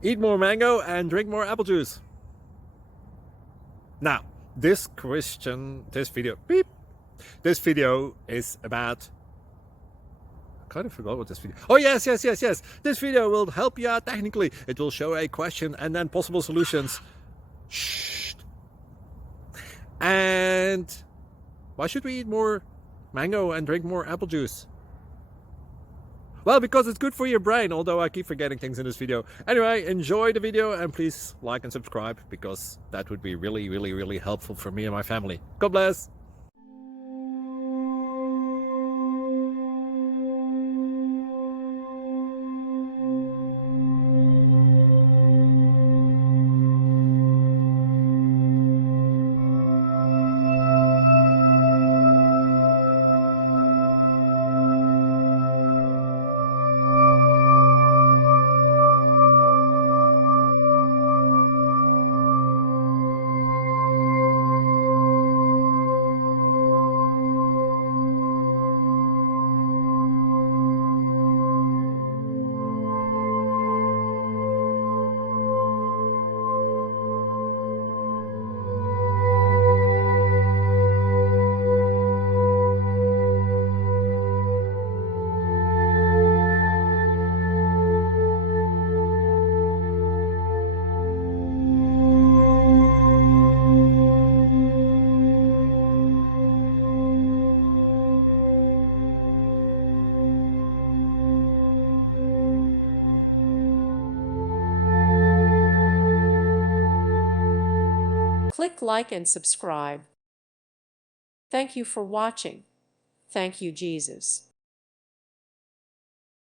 Eat more mango and drink more apple juice. Now, this video is about, I kind of forgot what this video. Oh, yes. This video will help you out technically. It will show a question and then possible solutions. Shh. And why should we eat more mango and drink more apple juice? Well, because it's good for your brain, although I keep forgetting things in this video. Anyway, enjoy the video and please like and subscribe, because that would be really helpful for me and my family. God bless! Click like and subscribe. Thank you for watching. Thank you, Jesus.